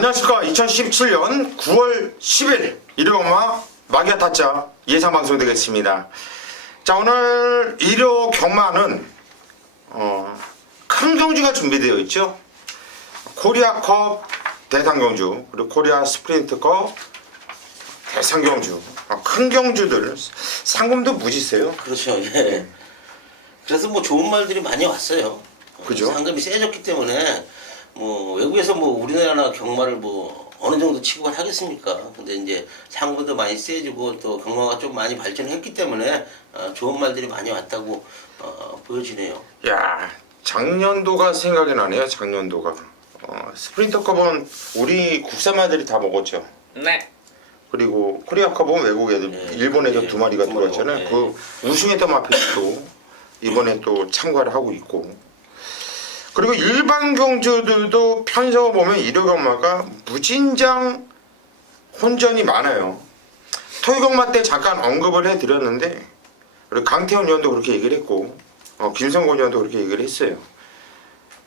안녕하십니까. 2017년 9월 10일 일요엄마 마기아 타짜 예상방송 되겠습니다. 자, 오늘 일요 경마는 큰 경주가 준비되어 있죠. 코리아컵 대상경주, 그리고 코리아 스프린트컵 대상경주, 큰 경주들 상금도 무지 세요. 그렇죠. 예. 그래서 뭐 좋은 말들이 많이 왔어요. 그죠? 상금이 세졌기 때문에 뭐 외국에서 뭐 우리나라 경마를 뭐 어느 정도 취급을 하겠습니까? 근데 이제 상금도 많이 세지고 또 경마가 좀 많이 발전했기 때문에 좋은 말들이 많이 왔다고 보여지네요. 야, 작년도가 생각이 나네요. 작년도가 스프린터컵은 우리 국산마들이 다 먹었죠. 네. 그리고 코리아컵은 외국 애들, 네. 일본 애들 네. 두 마리가 들어왔잖아요. 네. 그 우승했던 마피도 이번에 또 참가를 하고 있고. 그리고 일반 경주들도 편성을 보면 일요경마가 무진장 혼전이 많아요. 토요경마 때 잠깐 언급을 해드렸는데, 그리고 강태현 의원도 그렇게 얘기를 했고, 김성곤 의원도 그렇게 얘기를 했어요.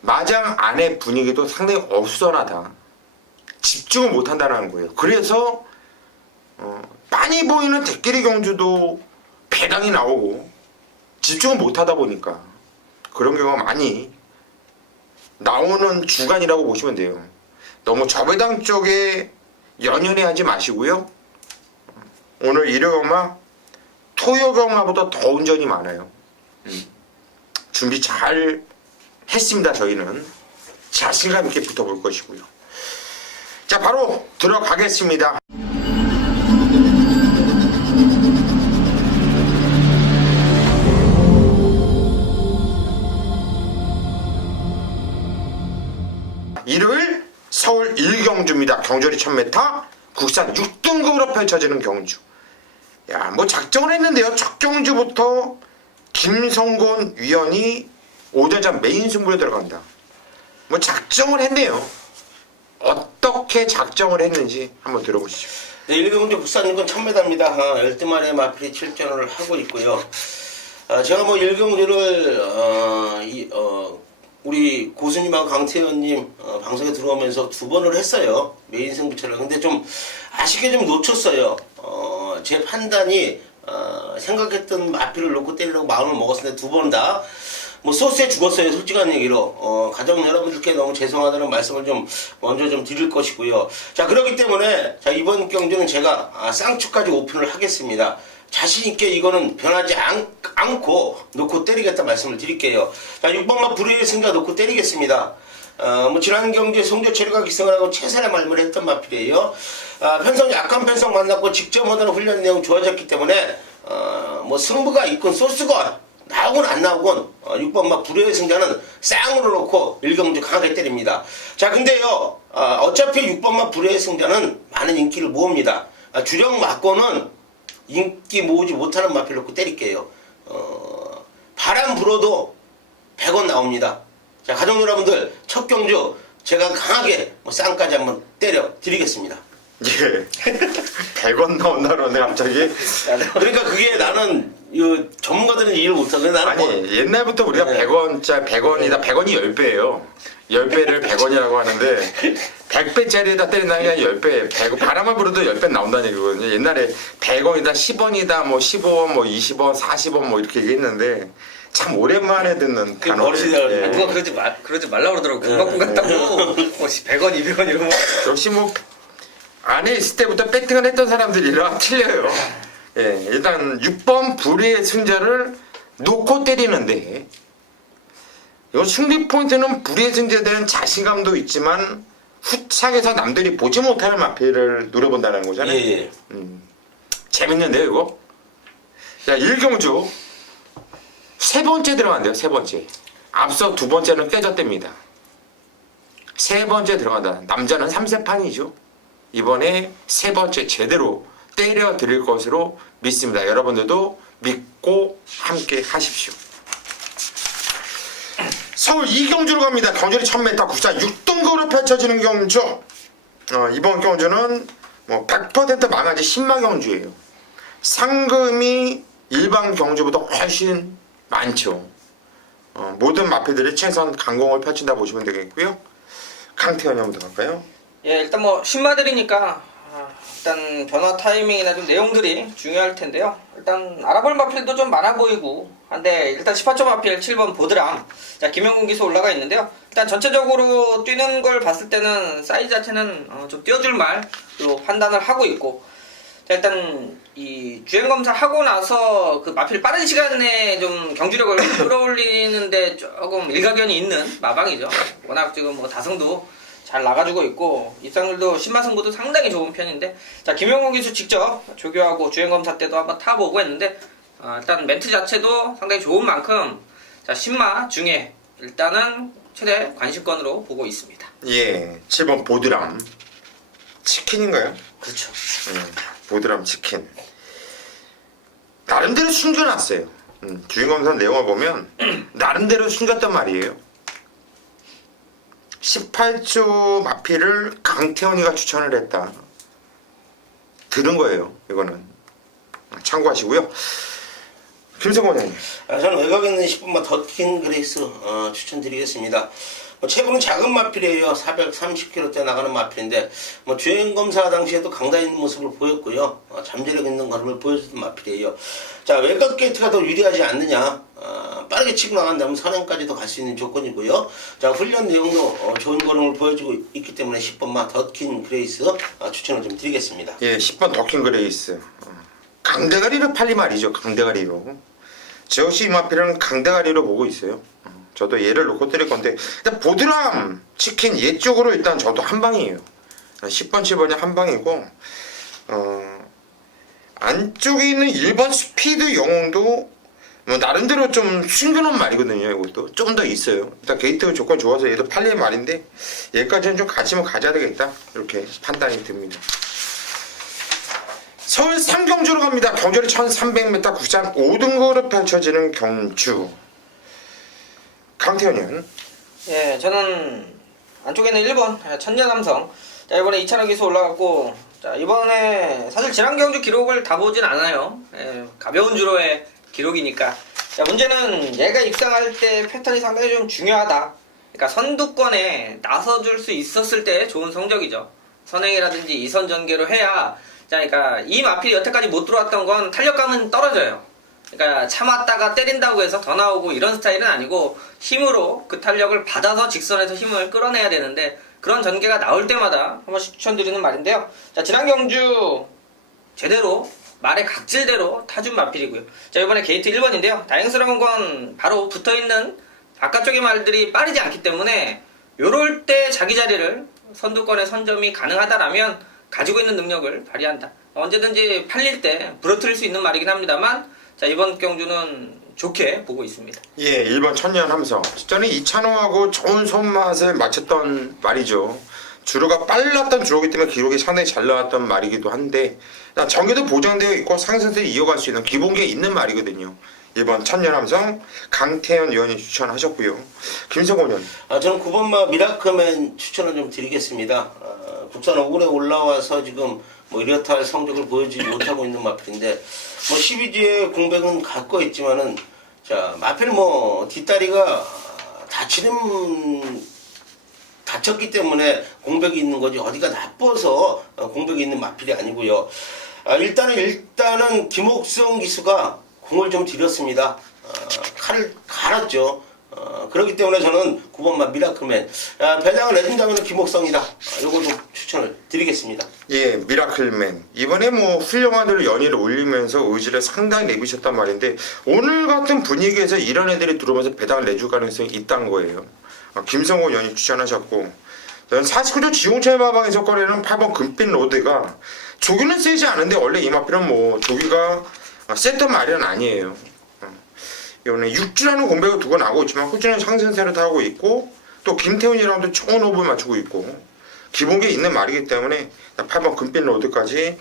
마장 안의 분위기도 상당히 어수선하다. 집중을 못한다는 거예요. 그래서 빤히 보이는 대끼리 경주도 배당이 나오고 집중을 못하다 보니까 그런 경우가 많이 나오는 주간이라고 보시면 돼요. 너무 저배당 쪽에 연연해 하지 마시고요. 오늘 일요경마 토요경마보다 더 운전이 많아요. 준비 잘 했습니다. 저희는 자신감 있게 붙어볼 것이고요. 자, 바로 들어가겠습니다. 일요일 서울 1경주입니다. 경주리 1000m 국산 6등급으로 펼쳐지는 경주. 야, 뭐 작정을 했는데요. 첫 경주부터 김성곤 위원이 오전자 메인 승부에 들어간다. 뭐 작정을 했네요. 어떻게 작정을 했는지 한번 들어보시죠. 네, 1경주 국산인권 1000m입니다. 12마리의 마필이 출전을 하고 있고요. 제가 뭐 1경주를 우리 고수님하고 강태현님 방송에 들어오면서 2번을 했어요. 메인 승부처럼. 근데 좀 아쉽게 좀 놓쳤어요. 제 판단이 생각했던 마필을 놓고 때리려고 마음을 먹었는데 2번 다 뭐 소스에 죽었어요. 솔직한 얘기로. 가정 여러분들께 너무 죄송하다는 말씀을 좀 먼저 좀 드릴 것이고요. 자, 그렇기 때문에 자, 이번 경주는 제가 쌍추까지 오픈을 하겠습니다. 자신있게 이거는 변하지 않고 놓고 때리겠다 말씀을 드릴게요. 자, 6번마 불의의 승자 놓고 때리겠습니다. 뭐 지난 경기에 송조철이가 기승을 하고 최선의 말문을 했던 마필이에요. 편성 약한 편성 만났고 직접 하던 훈련 내용 좋아졌기 때문에 뭐 승부가 있건 소스건 나오건 안 나오건 6번마 불의의 승자는 쌍으로 놓고 1경주 강하게 때립니다. 자, 근데요 어차피 6번마 불의의 승자는 많은 인기를 모읍니다. 주력 맞고는 인기 모으지 못하는 마필 놓고 때릴게요. 바람 불어도 100원 나옵니다. 자, 가족 여러분들 첫 경주 제가 강하게 뭐 쌍까지 한번 때려 드리겠습니다. 예. 100원 나온다는데 갑자기. 그러니까 그게 나는 이 전문가들은 이해를 못하고 나는 아니 뭐, 옛날부터 우리가 네. 100원짜 100원이다. 100원이 10배예요. 10배를 100원이라고 하는데 100배짜리에다 때린다는 게 10배. 100, 바람을 불어도 10배 나온다는 얘기거든요. 옛날에 100원이다, 10원이다, 뭐 15원, 뭐 20원, 40원 뭐 이렇게 얘기했는데 참 오랜만에 듣는 단어예요. 누가 그러지 말라 그러더라고. 금방금 같다고. 뭐 100원, 200원 이런 거. 역시 뭐 안에 있을 때부터 배팅을 했던 사람들이라 틀려요. 예, 일단 6번 불의의 승자를 놓고 때리는데 이 승리 포인트는 불의의 승자에 대한 자신감도 있지만 후착에서 남들이 보지 못하는 마필을 노려본다는 거잖아요. 예. 재밌는데요, 이거? 자, 1경주 세 번째 들어간대요. 세 번째. 앞서 두 번째는 깨졌답니다. 세 번째 들어간다. 남자는 3세판이죠. 이번에 세 번째 제대로 때려 드릴 것으로 믿습니다. 여러분들도 믿고 함께 하십시오. 서울 2경주로 갑니다. 경주리 1000m 국산 6등급으로 펼쳐지는 경주. 이번 경주는 뭐 100% 망하지 신마 경주예요. 상금이 일반 경주보다 훨씬 많죠. 모든 마필들이 최선 강공을 펼친다 보시면 되겠고요. 강태현이 한번 더 갈까요? 예, 일단 뭐 신마들이니까 일단 변화 타이밍이나 좀 내용들이 중요할 텐데요. 일단 알아볼 마필도 좀 많아 보이고 한데 일단 18점 마필 7번 보드람. 자, 김영gun 기수 올라가 있는데요. 일단 전체적으로 뛰는 걸 봤을 때는 사이즈 자체는 좀 뛰어줄 말로 판단을 하고 있고, 자, 일단 이 주행 검사 하고 나서 그 마필 빠른 시간에 좀 경주력을 끌어올리는데 조금 일가견이 있는 마방이죠. 워낙 지금 뭐 다성도 잘 나가주고 있고 입상률도 신마승부도 상당히 좋은 편인데, 자, 김영gun 기수 직접 조교하고 주행 검사 때도 한번 타보고 했는데 일단 멘트 자체도 상당히 좋은 만큼 자, 신마 중에 일단은 최대 관심권으로 보고 있습니다. 예, 7번 보드람 치킨인가요? 그렇죠. 보드람 치킨 나름대로 숨겨놨어요. 주인검사 내용을 보면 나름대로 숨겼단 말이에요. 18조 마필을 강태원이가 추천을 했다. 들은 거예요. 이거는 참고하시고요. 김성원 형님. 저는 외곽에 있는 10분마 더킹 그레이스 추천드리겠습니다. 체구는 작은 마필이에요. 430km대 나가는 마필인데 주행 검사 당시에도 강단 있는 모습을 보였고요. 잠재력 있는 걸음을 보여주던 마필이에요. 자, 외곽 게이트가 더 유리하지 않느냐. 빠르게 치고 나간다면 선행까지도 갈 수 있는 조건이고요. 자, 훈련 내용도 좋은 걸음을 보여주고 있기 때문에 10번마 더킹 그레이스 추천을 좀 드리겠습니다. 예, 10번 더킹 그레이스. 강대가리로 팔리 말이죠. 강대가리로. 저 역시 이 마필은 강대가리로 보고 있어요. 저도 얘를 놓고 때릴 건데, 일단 보드람 치킨 얘 쪽으로 일단 저도 한 방이에요. 10번, 7번이 한 방이고, 안쪽에 있는 1번 스피드 영웅도 뭐 나름대로 좀 숨겨놓은 말이거든요. 이것도 조금 더 있어요. 일단 게이트 조건 좋아서 얘도 팔릴 말인데 얘까지는 좀 가지면 가져야 되겠다, 이렇게 판단이 듭니다. 서울 삼경주로 갑니다. 경주리 1300m 구장 5등급으로 펼쳐지는 경주. 강태현은? 예, 저는 안쪽에는 1번 천년남성. 자, 이번에 2차로 기수 올라갔고, 자, 이번에 사실 지난 경주 기록을 다 보진 않아요. 예, 가벼운 주로의 기록이니까. 자, 문제는 얘가 입상할 때 패턴이 상당히 좀 중요하다. 그러니까 선두권에 나서줄 수 있었을 때 좋은 성적이죠. 선행이라든지 이선 전개로 해야. 자, 그러니까 이 마필이 여태까지 못 들어왔던 건 탄력감은 떨어져요. 그러니까 참았다가 때린다고 해서 더 나오고 이런 스타일은 아니고 힘으로 그 탄력을 받아서 직선에서 힘을 끌어내야 되는데 그런 전개가 나올 때마다 한 번씩 추천드리는 말인데요. 자, 지난 경주 제대로 말의 각질대로 타준 마필이고요. 자, 이번에 게이트 1번인데요. 다행스러운 건 바로 붙어있는 바깥쪽의 말들이 빠르지 않기 때문에 요럴 때 자기 자리를 선두권에 선점이 가능하다라면 가지고 있는 능력을 발휘한다. 언제든지 팔릴 때 부러뜨릴 수 있는 말이긴 합니다만, 자, 이번 경주는 좋게 보고 있습니다. 예, 1번 천년함성. 저는 이찬호하고 좋은 손맛을 맞췄던 말이죠. 주로가 빨랐던 주로기 때문에 기록이 상당히 잘 나왔던 말이기도 한데, 정규도 보장되어 있고 상승세를 이어갈 수 있는 기본기에 있는 말이거든요. 1번 천년함성 강태현 의원이 추천하셨고요. 김성곤 의원. 저는 9번마 미라클맨 추천을 좀 드리겠습니다. 국산 5군에 올라와서 지금 이렇다 할 성적을 보여주지 못하고 있는 마필인데 12주에 공백은 갖고 있지만은, 자, 마필 뒷다리가 다쳤기 때문에 공백이 있는 거지 어디가 나빠서 공백이 있는 마필이 아니고요. 일단은 김옥성 기수가 공을 좀 들였습니다. 칼을 갈았죠. 그렇기 때문에 저는 9번마 미라클맨, 배당을 내준다면 김옥성이다. 요거 좀 추천을 드리겠습니다. 예, 미라클맨. 이번에 훌륭한 대로 연의를 올리면서 의지를 상당히 내비셨단 말인데, 오늘 같은 분위기에서 이런 애들이 들어오면서 배당을 내줄 가능성이 있다는 거예요. 김성호 의원이 추천하셨고, 저는 49조 지용철 마방에서 꺼내는 8번 금빛 로드가 조기는 세지 않은데, 원래 이 마필은 조기가 셌던 말은 아니에요. 이번에 6주라는 공백을 두고 나오고 있지만 꾸준한 상승세를 타고 있고, 또 김태훈이랑도 좋은 호흡을 맞추고 있고, 기본기에 있는 말이기 때문에 8번 금빛 로드까지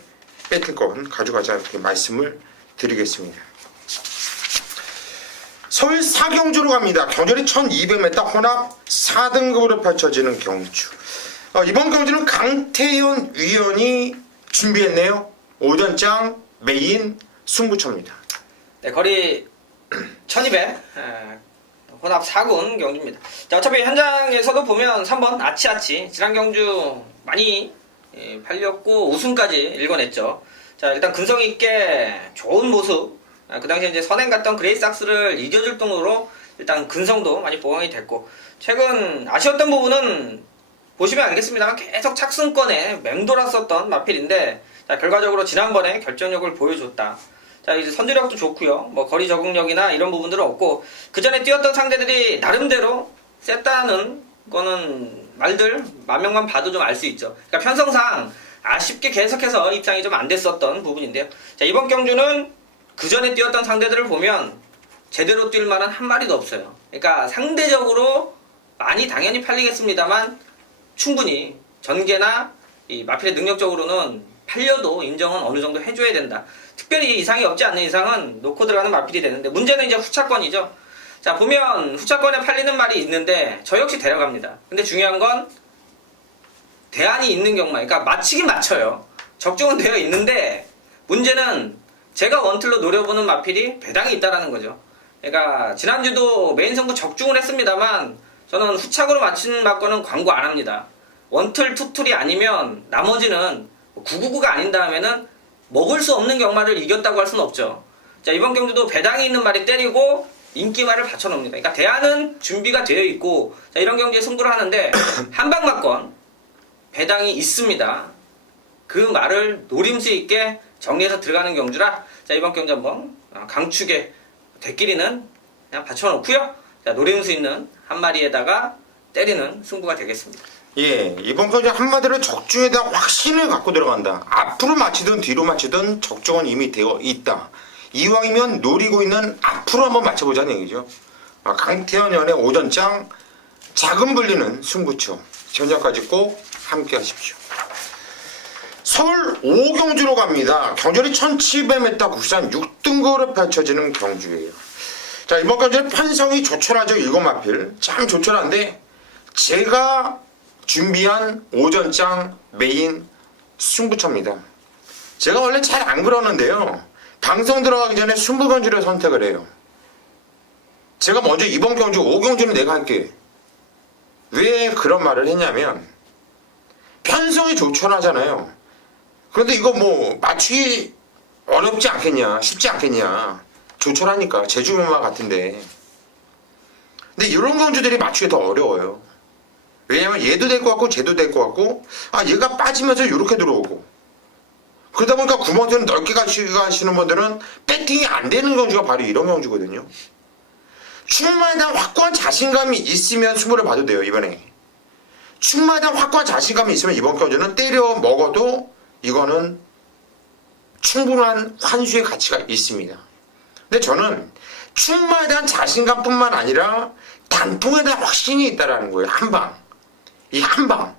뺏길 건 가져가자, 이렇게 말씀을 드리겠습니다. 서울 사경주로 갑니다. 경주리 1200m 혼합 4등급으로 펼쳐지는 경주. 이번 경주는 강태현 위원이 준비했네요. 오전장 메인 승부처입니다. 네, 거리 1200 혼합 4군 경주입니다. 자, 어차피 현장에서도 보면 3번 아치아치 지난 경주 많이 팔렸고 우승까지 일궈냈죠. 자, 일단 근성 있게 좋은 모습. 그 당시에 이제 선행 갔던 그레이삭스를 이겨줄 정도로 일단 근성도 많이 보강이 됐고, 최근 아쉬웠던 부분은 보시면 알겠습니다만 계속 착승권에 맹돌았었던 마필인데, 자, 결과적으로 지난번에 결정력을 보여줬다. 자, 이제 선두력도 좋고요. 뭐 거리 적응력이나 이런 부분들은 없고, 그 전에 뛰었던 상대들이 나름대로 셌다는 거는 말들 만 명만 봐도 좀 알 수 있죠. 그러니까 편성상 아쉽게 계속해서 입상이 좀 안 됐었던 부분인데요. 자, 이번 경주는 그 전에 뛰었던 상대들을 보면 제대로 뛸 만한 한 마리도 없어요. 그러니까 상대적으로 많이 당연히 팔리겠습니다만 충분히 전개나 이 마필의 능력적으로는 팔려도 인정은 어느 정도 해줘야 된다. 특별히 이상이 없지 않는 이상은 놓고 들어가는 마필이 되는데, 문제는 이제 후차권이죠. 자, 보면 후차권에 팔리는 말이 있는데 저 역시 데려갑니다. 근데 중요한 건 대안이 있는 경우만, 그러니까 맞히긴 맞춰요. 적중은 되어 있는데 문제는 제가 원틀로 노려보는 마필이 배당이 있다라는 거죠. 그러니까 지난주도 메인 성부 적중을 했습니다만 저는 후착으로 맞춘 맞고는 광고 안 합니다. 원틀 투툴이 아니면 나머지는 999가 아닌 다음에는 먹을 수 없는 경마를 이겼다고 할 수는 없죠. 자, 이번 경주도 배당이 있는 말이 때리고 인기말을 받쳐놓습니다. 그러니까 대안은 준비가 되어 있고, 자, 이런 경주에 승부를 하는데 한방 맞건 배당이 있습니다. 그 말을 노림수 있게 정리해서 들어가는 경주라, 자, 이번 경주 한번 강축에 대끼리는 그냥 받쳐놓고요. 자, 노림수 있는 한 마리에다가 때리는 승부가 되겠습니다. 예, 이번 경주 한마디로 적중에 대한 확신을 갖고 들어간다. 앞으로 맞히든 뒤로 맞히든 적중은 이미 되어 있다. 이왕이면 노리고 있는 앞으로 한번 맞춰보자는 얘기죠. 강태현 연의 오전장 작은 불리는 승부처. 전장까지 꼭 함께 하십시오. 서울 5경주로 갑니다. 경주는 1700m 국산 6등급으로 펼쳐지는 경주예요. 자, 이번 경주는 편성이 조촐하죠. 7마필 참 조촐한데, 제가 준비한 오전장 메인 승부처입니다. 제가 원래 잘 안 그러는데요, 방송 들어가기 전에 승부경주를 선택을 해요. 제가 먼저 이번 경주 5경주는 내가 할게. 왜 그런 말을 했냐면, 편성이 조촐하잖아요. 그런데 이거 뭐 맞추기 어렵지 않겠냐, 쉽지 않겠냐. 조촐하니까 제주명마 같은데. 근데 이런 경주들이 맞추기 더 어려워요. 왜냐면 얘도 될 것 같고 쟤도 될 것 같고, 얘가 빠지면서 이렇게 들어오고, 그러다 보니까 구멍들은 넓게 가시는 분들은 배팅이 안 되는 경주가 바로 이런 경주거든요. 출마에 대한 확고한 자신감이 있으면 승부를 봐도 돼요. 이번에 출마에 대한 확고한 자신감이 있으면 이번 경주는 때려 먹어도 이거는 충분한 환수의 가치가 있습니다. 근데 저는 출마에 대한 자신감뿐만 아니라 단통에 대한 확신이 있다라는 거예요. 한방, 이 한방,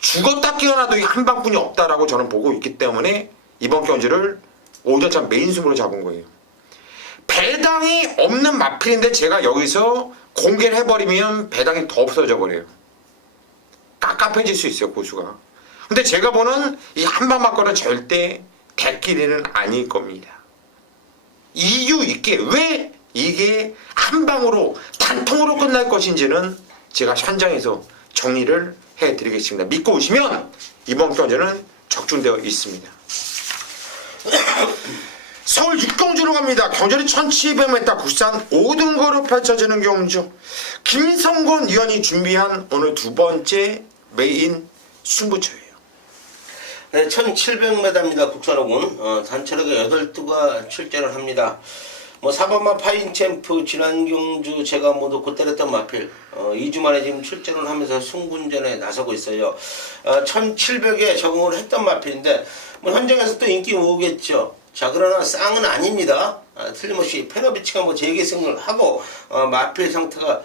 죽었다 깨어나도 이 한방뿐이 없다라고 저는 보고 있기 때문에 이번 경주를 오전장 메인 승부로 잡은 거예요. 배당이 없는 마필인데 제가 여기서 공개를 해버리면 배당이 더 없어져 버려요. 깝깝해질 수 있어요, 고수가. 근데 제가 보는 이 한방 맞고는 절대 대끼리는 아닐 겁니다. 이유 있게 왜 이게 한방으로 단통으로 끝날 것인지는 제가 현장에서 정리를 해드리겠습니다. 믿고 오시면 이번 경주는 적중되어 있습니다. 서울 6경주로 갑니다. 경주는 1700m 국산 5등급으로 펼쳐지는 경주. 김성곤 위원이 준비한 오늘 두 번째 메인 승부처예요. 네, 1700m입니다. 국산호군. 단체력에 8두가 출전을 합니다. 뭐 4번마 파인챔프 지난 경주 제가 모두 곧 때렸던 마필 2주 만에 지금 출전을 하면서 승군전에 나서고 있어요. 1700에 적응을 했던 마필인데 뭐 현장에서 또 인기 오겠죠. 자, 그러나 쌍은 아닙니다. 틀림없이 페노비치가 뭐 재계승을 하고 마필 상태가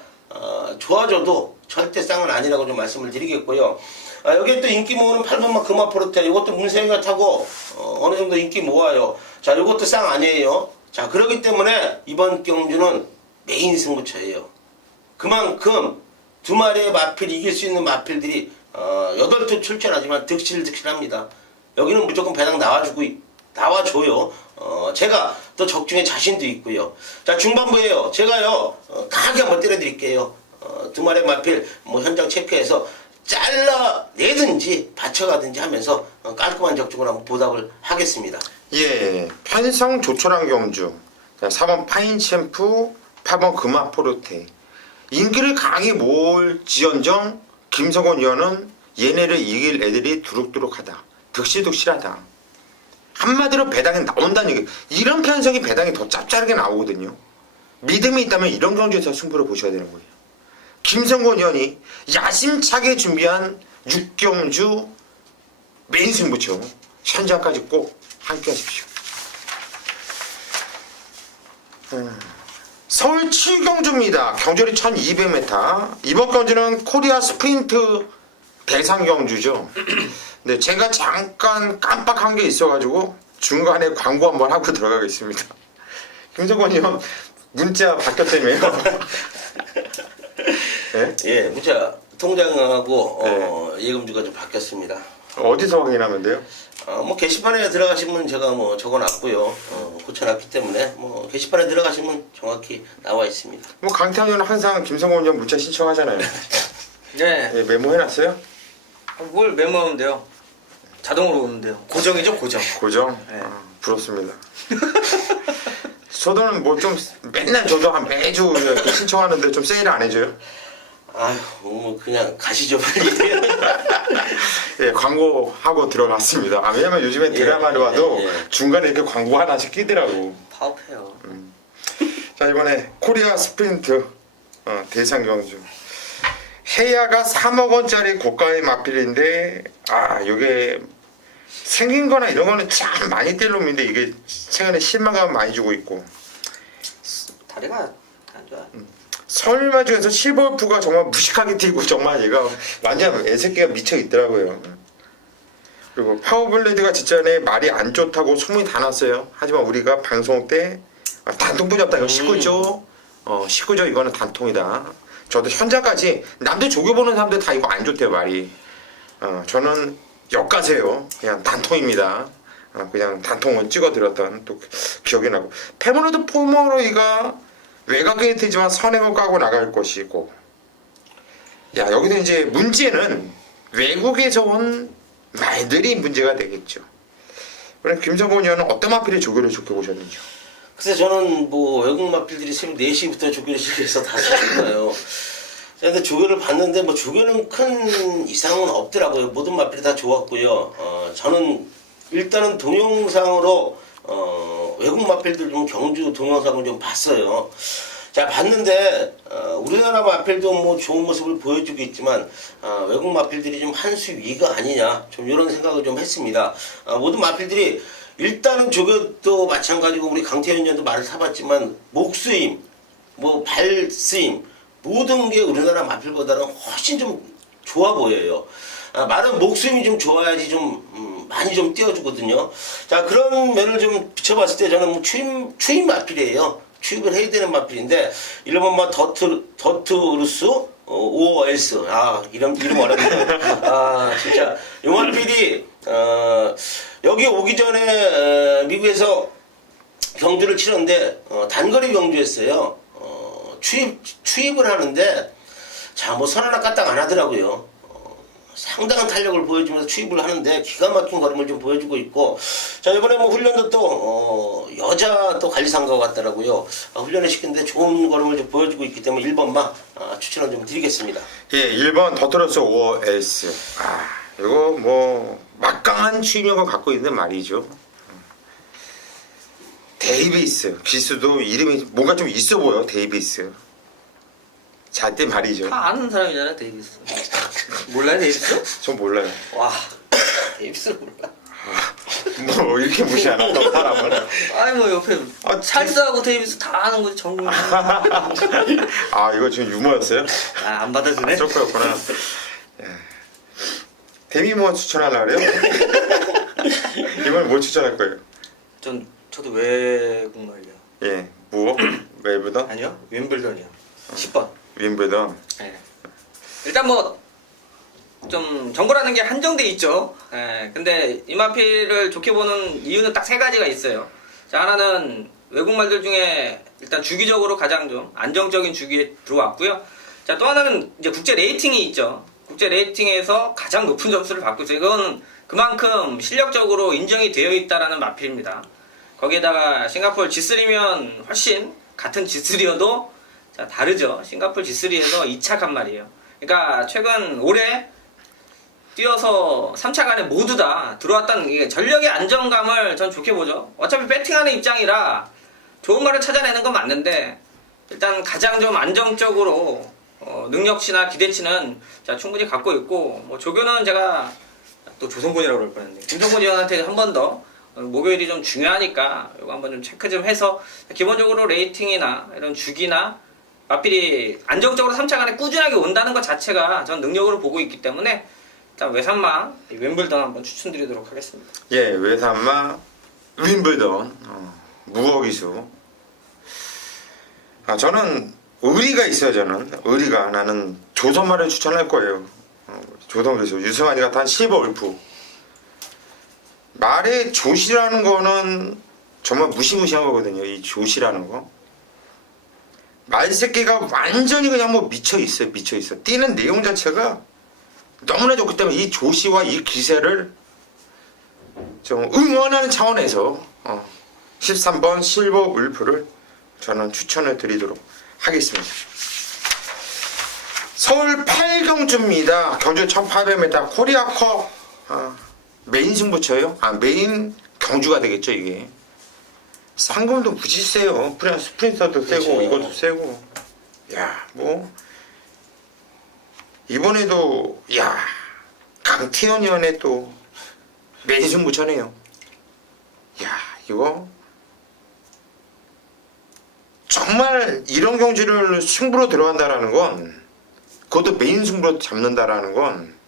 좋아져도 절대 쌍은 아니라고 좀 말씀을 드리겠고요. 여기에 또 인기 모으는 8번마 금화포르테, 이것도 문세영이가 타고 어느 정도 인기 모아요. 자, 이것도 쌍 아니에요. 자, 그렇기 때문에 이번 경주는 메인 승부처예요. 그만큼 두 마리의 마필, 이길 수 있는 마필들이 8두 출전하지만 득실합니다. 여기는 무조건 배당 나와줘요. 제가 또 적중에 자신도 있고요. 자, 중반부에요. 제가요, 강하게 한번 때려드릴게요. 두 마리의 마필, 뭐 현장 체크해서 잘라내든지 받쳐가든지 하면서 깔끔한 적중을 한번 보답을 하겠습니다. 예, 편성 조촐한 경주, 4번 파인 챔프, 8번 금화포르테. 인기를 강하게 모을지언정 김성곤 의원은 얘네를 이길 애들이 두룩두룩하다, 득실득실하다. 한마디로 배당이 나온다는 얘기. 이런 편성이 배당이 더 짭짤하게 나오거든요. 믿음이 있다면 이런 경주에서 승부를 보셔야 되는 거예요. 김성곤 의원이 야심차게 준비한 6경주 메인 승부처 현장까지 꼭 함께 하십시오. 서울 7경주입니다. 경주리 1200m. 이번 경주는 코리아 스프린트 대상 경주죠. 네, 제가 잠깐 깜빡한 게 있어가지고 중간에 광고 한번 하고 들어가겠습니다. 김성곤 의원 문자 바뀌었다며요? 네? 예, 문자 통장하고 예금주가 좀 바뀌었습니다. 어디서 확인하면 돼요? 뭐 게시판에 들어가시면 제가 뭐 적어놨고요. 고쳐놨기 때문에 뭐 게시판에 들어가시면 정확히 나와 있습니다. 뭐 강태환 의원은 항상 김성곤 의원 문자 신청하잖아요. 네. 예, 메모해놨어요? 뭘 메모하면 돼요? 자동으로 오는데요. 고정이죠, 고정. 고정? 네. 부럽습니다. 저도는 뭐 좀 맨날 저도 한 매주 이렇게 신청하는데 좀 세일 안 해줘요? 아휴, 뭐 그냥 가시죠 빨리. 예, 광고하고 들어갔습니다. 왜냐면 요즘에 드라마를 봐도 중간에 이렇게 광고 하나씩 끼더라고. 파업해요. 자, 이번에 코리아 스프린트 대상 경주. 해야가 3억 원짜리 고가의 마필인데, 이게 생긴 거나 이런 거는 참 많이 뛸 놈인데, 이게 최근에 실망감 많이 주고 있고. 다리가 안 좋아. 설마 중에서 실버프가 정말 무식하게 뛰고 정말 얘가 완전 애새끼가 미쳐 있더라고요. 그리고 파워블레드가 직전에 말이 안 좋다고 소문이 다 났어요. 하지만 우리가 방송 때 단통 부잡다 이거 19조 19조 이거는 단통이다. 저도 현장까지 남들 조교보는 사람들 다 이거 안 좋대요 말이. 저는 역가세요. 그냥 단통입니다. 그냥 단통을 찍어드렸던 또 기억이 나고. 페모로드 포머로이가 외곽에 되지만 선행을 까고 나갈 것이고. 야, 여기서 이제 문제는 외국에서 온 말들이 문제가 되겠죠. 그럼 김성곤 의원은 어떤 마필의 조교를 좋게 보셨는지요? 글쎄 저는 뭐 외국 마필들이 새벽 4시부터 조교를 시작해서 다 시작했어요. 근데 조교를 봤는데 뭐 조교는 큰 이상은 없더라고요. 모든 마필이 다 좋았고요. 저는 일단은 동영상으로 외국 마필들 좀 경주 동영상을 좀 봤어요. 자, 봤는데 우리나라 마필도 뭐 좋은 모습을 보여주고 있지만 외국 마필들이 좀 한 수 위가 아니냐 좀 이런 생각을 좀 했습니다. 모든 마필들이 일단은 조교도 마찬가지고 우리 강태현 의원도 말을 타봤지만 목수임, 뭐 발스임 모든 게 우리나라 마필보다는 훨씬 좀 좋아 보여요. 말은 목숨이 좀 좋아야지 좀 많이 좀 띄워주거든요. 자, 그런 면을 좀 비춰봤을 때 저는 뭐 추임 마필이에요. 추입을 해야 되는 마필인데 1번 뭐 더트루스 5엘스 이름 어렵네요. 진짜 요 마필이 여기 오기 전에 미국에서 경주를 치렀는데 단거리 경주였어요. 추입을 하는데 자, 뭐 선 하나 까딱 안 하더라고요. 상당한 탄력을 보여주면서 추입을 하는데 기가 막힌 걸음을 좀 보여주고 있고, 자, 이번에 뭐 훈련도 또 여자 또 관리상과 같더라고요. 훈련을 시키는데 좋은 걸음을 좀 보여주고 있기 때문에 1번만 추천을 좀 드리겠습니다. 예, 1번 더트러스 5S. 이거 뭐 막강한 추임력을 갖고 있는 말이죠. 데이비스 기수도 이름이 뭔가 좀 있어 보여. 데이비스 잘때 말이죠. 다 아는 사람이잖아, 데이비스. 몰라요, 데이비스? 전 몰라요. 와, 데이비스를 몰라. 뭐 이렇게 무시하나 어떤 사람을. 아니 뭐 옆에 찰스하고 데이비스 다 아는 거지, 전국. 이거 지금 유머였어요? 안 받아주네. 조커였구나. 예. 데미 뭐 추천하려고 그래요? 이번에 뭘 추천할 거예요? 저도 외국말이요. 예, 뭐? 웨이브던? 아니요, 윈블던이요. 10번. 윈블던. 네. 일단 뭐 좀 정보라는 게 한정돼 있죠. 근데 이 마필을 좋게 보는 이유는 딱 세 가지가 있어요. 자, 하나는 외국말들 중에 일단 주기적으로 가장 좀 안정적인 주기에 들어왔고요. 자, 또 하나는 이제 국제 레이팅이 있죠. 국제 레이팅에서 가장 높은 점수를 받고 있어요. 이건 그만큼 실력적으로 인정이 되어 있다라는 마필입니다. 거기에다가 싱가포르 G3면 훨씬 같은 G3여도 자, 다르죠. 싱가포르 G3에서 2차 간 말이에요. 그러니까 최근 올해 뛰어서 3차 간에 모두 다 들어왔다는 게 전력의 안정감을 전 좋게 보죠. 어차피 배팅하는 입장이라 좋은 말을 찾아내는 건 맞는데 일단 가장 좀 안정적으로 능력치나 기대치는 자, 충분히 갖고 있고 뭐 조교는 제가 또 조성곤이라고 그럴 뻔했는데 김성곤 위원한테 한 번 더 목요일이 좀 중요하니까 이거 한번 좀 체크 좀 해서 기본적으로 레이팅이나 이런 주기나 마필이 안정적으로 3차 간에 꾸준하게 온다는 것 자체가 전 능력으로 보고 있기 때문에 일단 외산마 윈블던 한번 추천드리도록 하겠습니다. 예, 외산마 윈블던 무어기수. 저는 의리가 있어요. 저는 의리가 나는 조선말을 추천할 거예요. 조선기수 유승환이가 탄 실버 울프. 말의 조시라는 거는 정말 무시무시한 거거든요. 이 조시라는 거. 말새끼가 완전히 그냥 뭐 미쳐 있어요. 미쳐 있어. 뛰는 내용 자체가 너무나 좋기 때문에 이 조시와 이 기세를 좀 응원하는 차원에서 13번 실버 울프를 저는 추천을 드리도록 하겠습니다. 서울 8경주입니다. 경주 1800m 코리아컵 메인 승부처요? 메인 경주가 되겠죠 이게. 상금도 무지 세요. 스프린터도 세고 그렇죠. 이것도 세고. 야, 뭐 이번에도 강태현 의원의 또 메인 승부처네요. 야, 이거 정말 이런 경주를 승부로 들어간다라는 건 그것도 메인 승부로 잡는다라는 건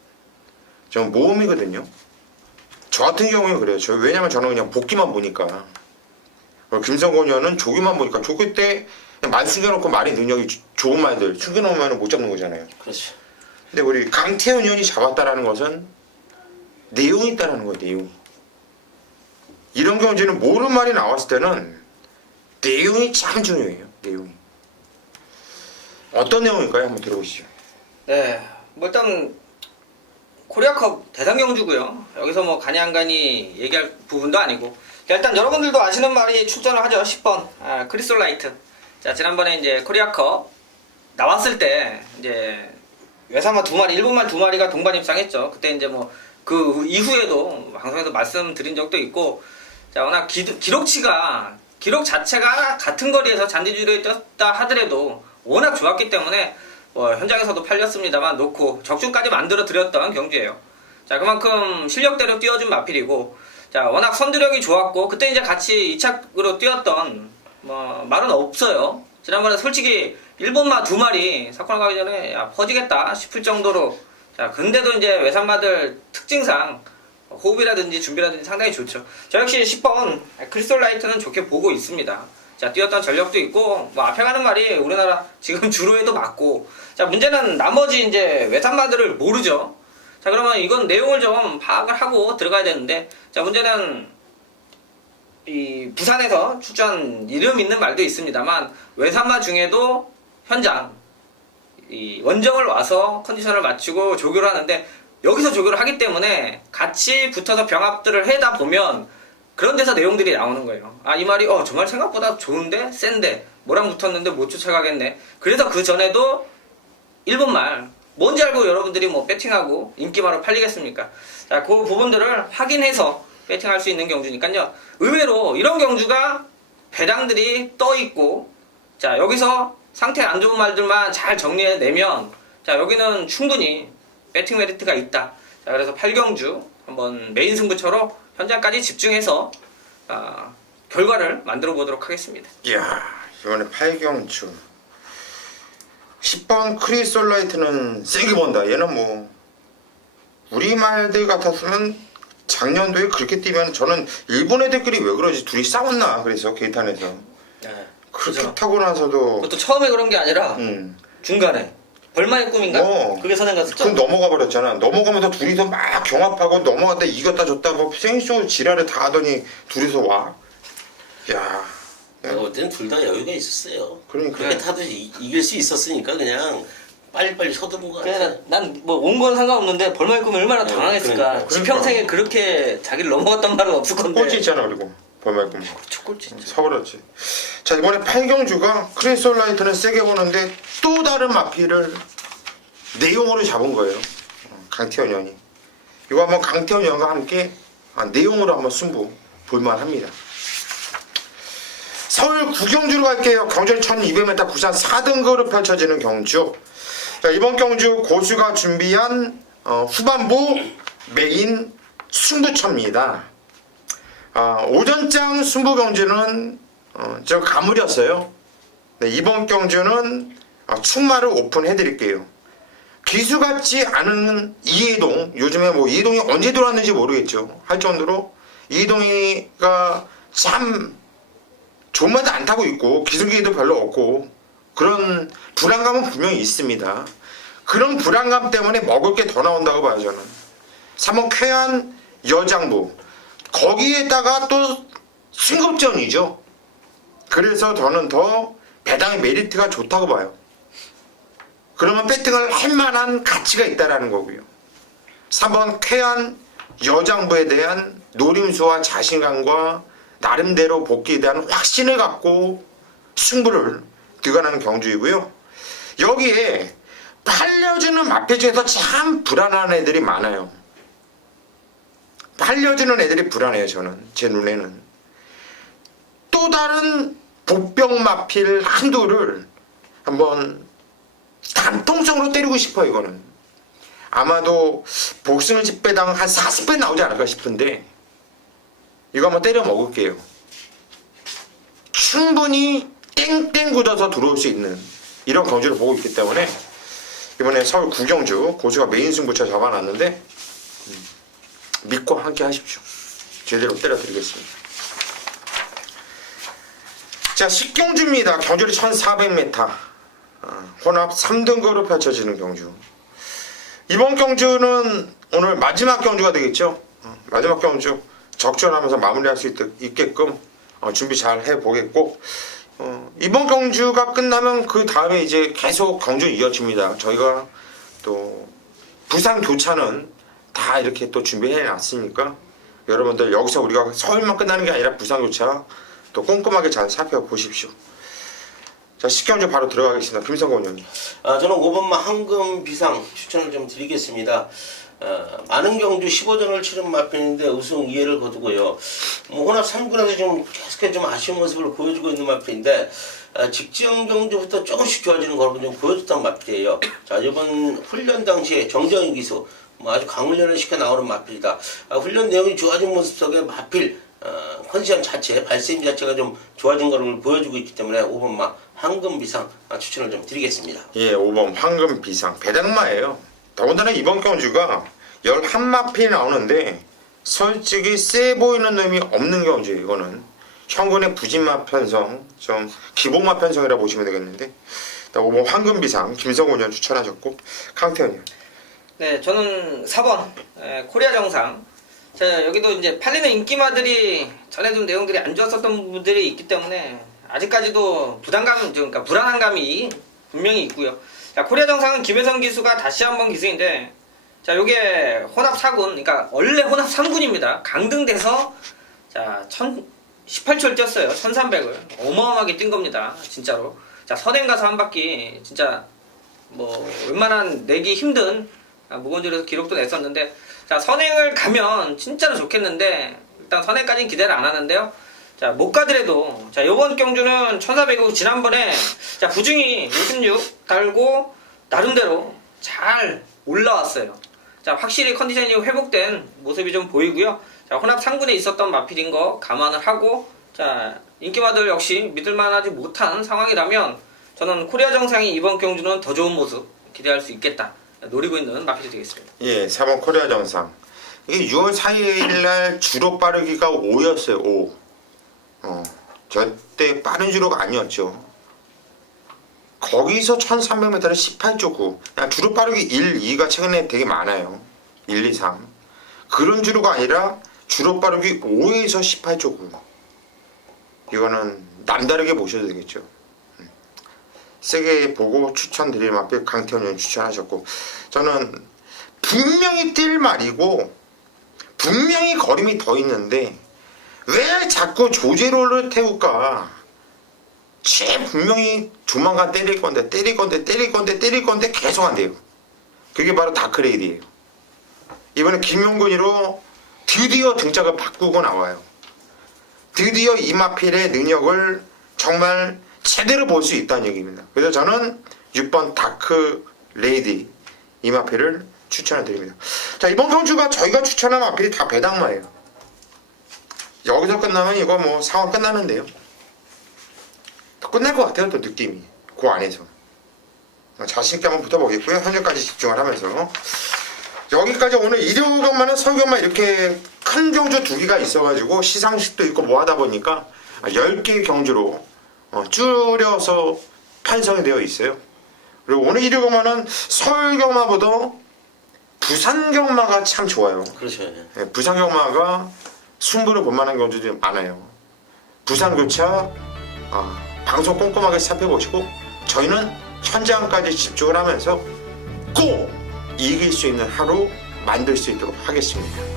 좀 모험이거든요. 저 같은 경우는 그래요. 왜냐면 저는 그냥 복기만 보니까. 김성곤 의원은 조기만 보니까 조기 때 말 숨겨놓고 말의 능력이 좋은 말들 숨겨놓으면 못 잡는 거잖아요. 그렇죠. 근데 우리 강태현 의원이 잡았다라는 것은 내용이 있다라는 거예요. 내용이. 이런 경주는 모르는 말이 나왔을 때는 내용이 참 중요해요. 내용이. 어떤 내용일까요? 한번 들어보시죠. 네, 뭐 일단 코리아컵 대상 경주고요. 여기서 뭐 간이 안 간이 얘기할 부분도 아니고 일단 여러분들도 아시는 말이 출전을 하죠. 10번 크리솔라이트. 자, 지난번에 이제 코리아컵 나왔을 때 이제 외사마 2마리, 일본말 2마리가 동반 입상했죠. 그때 이제 뭐 그 이후에도 방송에서 말씀드린 적도 있고, 자, 워낙 기록 자체가 같은 거리에서 잔디줄에 떴다 하더라도 워낙 좋았기 때문에 뭐 현장에서도 팔렸습니다만 놓고 적중까지 만들어 드렸던 경주예요. 자, 그만큼 실력대로 뛰어준 마필이고, 자, 워낙 선두력이 좋았고, 그때 이제 같이 2착으로 뛰었던 뭐 말은 없어요. 지난번에 솔직히 일본마 2마리 사건 가기 전에 퍼지겠다 싶을 정도로, 자, 근데도 이제 외산마들 특징상 호흡이라든지 준비라든지 상당히 좋죠. 저 역시 10번 크리솔라이트는 좋게 보고 있습니다. 자, 뛰었던 전력도 있고, 뭐 앞에 가는 말이 우리나라 지금 주로에도 맞고, 자, 문제는 나머지 이제 외산마들을 모르죠. 자, 그러면 이건 내용을 좀 파악을 하고 들어가야 되는데, 자, 문제는 이 부산에서 출전 이름 있는 말도 있습니다만 외산마 중에도 현장 이 원정을 와서 컨디션을 맞추고 조교를 하는데 여기서 조교를 하기 때문에 같이 붙어서 병합들을 해다 보면 그런 데서 내용들이 나오는 거예요. 이 말이 저 말 생각보다 좋은데 센데 뭐랑 붙었는데 못 쫓아가겠네. 그래서 그 전에도 일본말 뭔지 알고 여러분들이 뭐 배팅하고 인기말로 팔리겠습니까? 자, 그 부분들을 확인해서 배팅할 수 있는 경주니까요. 의외로 이런 경주가 배당들이 떠 있고, 자, 여기서 상태 안 좋은 말들만 잘 정리해내면, 자, 여기는 충분히 배팅 메리트가 있다. 자, 그래서 8경주 한번 메인 승부처로 현장까지 집중해서 결과를 만들어 보도록 하겠습니다. 이야, 이번에 8경주 10번 크리솔라이트는 세게 본다. 얘는 뭐 우리말들 같았으면 작년도에 그렇게 뛰면 저는 일본 애들끼리 왜 그러지? 둘이 싸웠나? 그래서 게이탄에서 네, 그렇게 그죠. 타고 나서도 그것도 처음에 그런 게 아니라 중간에 벌마의 꿈인가? 그게 선행 갔었죠? 그 넘어가 버렸잖아. 넘어가면서 둘이서 막 경합하고 넘어갔다 이겼다 졌다 뭐 생쇼 지랄을 다 하더니 둘이서 와. 야. 내가 볼 때는 둘 다 여유가 있었어요. 그러니까. 그렇게 타도 이길 수 있었으니까 그냥 빨리빨리 서두른 것 같아. 그냥 난뭐 온 건 상관없는데 벌말 꿈이 얼마나 당황했을까. 그러니까. 지평생에 그렇게 자기를 넘어갔던 말은 없을 건데. 꼴찌 있잖아. 그리고 벌말꿈 첫 꼴찌. 서울었지. 자, 이번에 8경주가 크리솔라이트는 세게 보는데 또 다른 마피를 내용으로 잡은 거예요. 강태현 의원이. 이거 한번 강태현 의원과 함께 내용으로 한번 승부 볼만합니다. 서울 9경주로 갈게요. 경전 1200m 부산 4등급으로 펼쳐지는 경주. 자, 이번 경주 고수가 준비한 후반부 메인 승부처입니다. 오전장 승부 경주는 저 가물이었어요. 네, 이번 경주는 충마를 오픈해 드릴게요. 기수 같지 않은 이해동, 요즘에 뭐 이해동이 언제 들어왔는지 모르겠죠. 할 정도로 이해동이가 참 존맛도 안 타고 있고 기승기도 별로 없고 그런 불안감은 분명히 있습니다. 그런 불안감 때문에 먹을 게 더 나온다고 봐요, 저는. 3번 쾌한 여장부, 거기에다가 또 승급전이죠. 그래서 저는 더 배당의 메리트가 좋다고 봐요. 그러면 배팅을 할 만한 가치가 있다라는 거고요. 3번 쾌한 여장부에 대한 노림수와 자신감과 나름대로 복귀에 대한 확신을 갖고 승부를 들어가는 경주이고요. 여기에 팔려주는 마패 중에서 참 불안한 애들이 많아요. 팔려주는 애들이 불안해요. 저는 제 눈에는 또 다른 복병 마필 한두를 한번 단통성으로 때리고 싶어요. 이거는 아마도 복승 집배당 한 40배 나오지 않을까 싶은데 이거 한번 때려 먹을게요. 충분히 땡땡 굳어서 들어올 수 있는 이런 경주를 보고 있기 때문에 이번에 서울 9경주 고수가 메인 승부처 잡아놨는데 믿고 함께 하십시오. 제대로 때려드리겠습니다. 자, 10경주입니다. 경주리 1400m 혼합 3등급으로 펼쳐지는 경주. 이번 경주는 오늘 마지막 경주가 되겠죠. 마지막 경주 적절하면서 마무리할 수 있게끔 준비 잘 해보겠고 이번 경주가 끝나면 그 다음에 이제 계속 경주 이어집니다. 저희가 또 부산 교차는 다 이렇게 또 준비해 놨으니까 여러분들 여기서 우리가 서울만 끝나는 게 아니라 부산 교차 또 꼼꼼하게 잘 살펴보십시오. 자, 10경주 바로 들어가겠습니다. 김성곤 의원님. 저는 5번마 황금 비상 추천을 좀 드리겠습니다. 많은 경주 15전을 치른 마편인데 우승 2회를 거두고요. 혼합 3군에서 좀 계속해서 좀 아쉬운 모습을 보여주고 있는 마편인데 직전 경주부터 조금씩 좋아지는 걸음을 좀 보여줬던 마필이에요. 자, 이번 훈련 당시에 정정희 기수 아주 강훈련을 시켜 나오는 마필이다. 훈련 내용이 좋아진 모습 속에 마필 컨디션 자체, 발세임 자체가 좀 좋아진 걸음을 보여주고 있기 때문에 5번마 황금 비상 추천을 좀 드리겠습니다. 예, 5번 황금 비상 배당마예요. 더군다나 이번 경주가 11마필이 나오는데 솔직히 세 보이는 놈이 없는 경주예요. 이거는 현군의 부진마 편성, 좀 기복마 편성이라 보시면 되겠는데 5번 황금 비상 김성훈 의원 추천하셨고 강태현 의원. 네, 저는 4번 코리아 정상. 자, 여기도 이제 팔리는 인기마들이 전해준 내용들이 안 좋았었던 부분들이 있기 때문에 아직까지도 부담감, 그러니까 불안한 감이 분명히 있고요. 자, 코리아 정상은 김혜성 기수가 다시 한번 기수인데, 자, 요게 혼합 4군, 그러니까 원래 혼합 3군입니다. 강등돼서 자 18초를 뛰었어요. 1300을 어마어마하게 뛴 겁니다. 진짜로. 자, 선행 가서 한 바퀴 진짜 뭐 웬만한 내기 힘든 무건줄에서 기록도 냈었는데, 자, 선행을 가면 진짜로 좋겠는데 일단 선행까지는 기대를 안 하는데요. 자, 못 가더라도 자, 요번 경주는 1400이 지난번에 자, 부중이 56 달고 나름대로 잘 올라왔어요. 자, 확실히 컨디션이 회복된 모습이 좀 보이고요. 자, 혼합 상군에 있었던 마필인 거 감안을 하고, 자, 인기마들 역시 믿을만하지 못한 상황이라면 저는 코리아 정상이 이번 경주는 더 좋은 모습 기대할 수 있겠다 노리고 있는 마필이 되겠습니다. 예, 4번 코리아 정상. 이게 6월 4일날 주로 빠르기가 5였어요. 5. 저때 빠른 주로가 아니었죠. 거기서 1300m는 18조 9. 주로 빠르기 1, 2가 최근에 되게 많아요. 1, 2, 3. 그런 주로가 아니라 주로 빠르기 5에서 18조 9. 이거는 남다르게 보셔도 되겠죠. 세게 보고 추천드릴 마필 강태현 의원 추천하셨고, 저는 분명히 뛸 말이고 분명히 거림이 더 있는데 왜 자꾸 조제로를 태울까? 분명히 조만간 때릴 건데 계속 안 돼요. 그게 바로 다크레이드예요. 이번에 김용근이로 드디어 등짝을 바꾸고 나와요. 드디어 이마필의 능력을 정말 제대로 볼 수 있다는 얘기입니다. 그래서 저는 6번 다크레이디 이마필을 추천해 드립니다. 자, 이번 경주가 저희가 추천한 마필이 다 배당마예요. 여기서 끝나면 이거 뭐 상황 끝나는데요. 또 끝날 것 같아요. 또 느낌이 그 안에서 자신있게 한번 붙어보겠고요. 현재까지 집중을 하면서 여기까지 오늘 일요일간만은 서울경만 이렇게 큰 경주 두 개가 있어가지고 시상식도 있고 뭐 하다 보니까 10개의 경주로 줄여서 편성이 되어 있어요. 그리고 오늘 일요일간만은 서울경마보다 부산경마가 참 좋아요. 그렇죠. 예, 부산경마가 승부를 볼 만한 경주들이 많아요. 부산교차 방송 꼼꼼하게 살펴보시고 저희는 현장까지 집중을 하면서 꼭 이길 수 있는 하루 만들 수 있도록 하겠습니다.